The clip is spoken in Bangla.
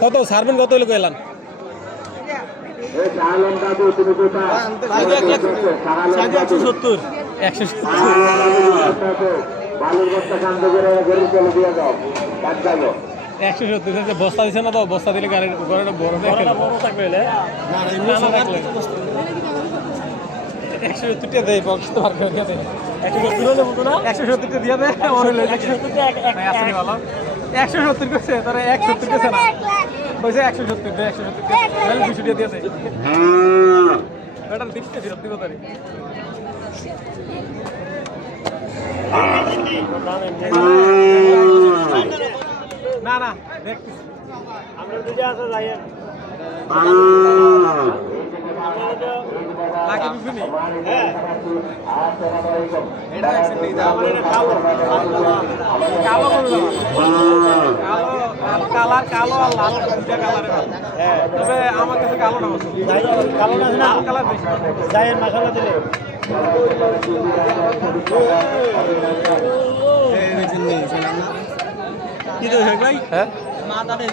কত সারবেন কত লোক এলাম একশো সত্তর বালুর বস্তা কান্দ করে গরু চলে দিয়ে যাও একশো সত্তর বস্তা দিছে না তো বস্তা দিলে গাড়ির ঘরেটা বড় থাকবে একশো সত্তরটা দেয় বক্স তো করে একশো সত্তরটা দিয়ে দেয় একশো সত্তর করছে তারা এক সত্তর করছে না। কইছে একশো সত্তর দেয় একশো সত্তর দুশো টাকা দিয়ে দেয় এটা দিচ্ছে ফেরত দিব তারি না না দেখতেছি। আমরা দুটো আছে যাই লাগে হ্যাঁ। এটা একসাথে আমার কালো। কালো কালো কালার কালো আর লাল দুটা কালার হ্যাঁ। তবে আমার কাছে কালো না কালো না লাল কালার বেশি। যাই মশলা দিলে। হ্যাঁ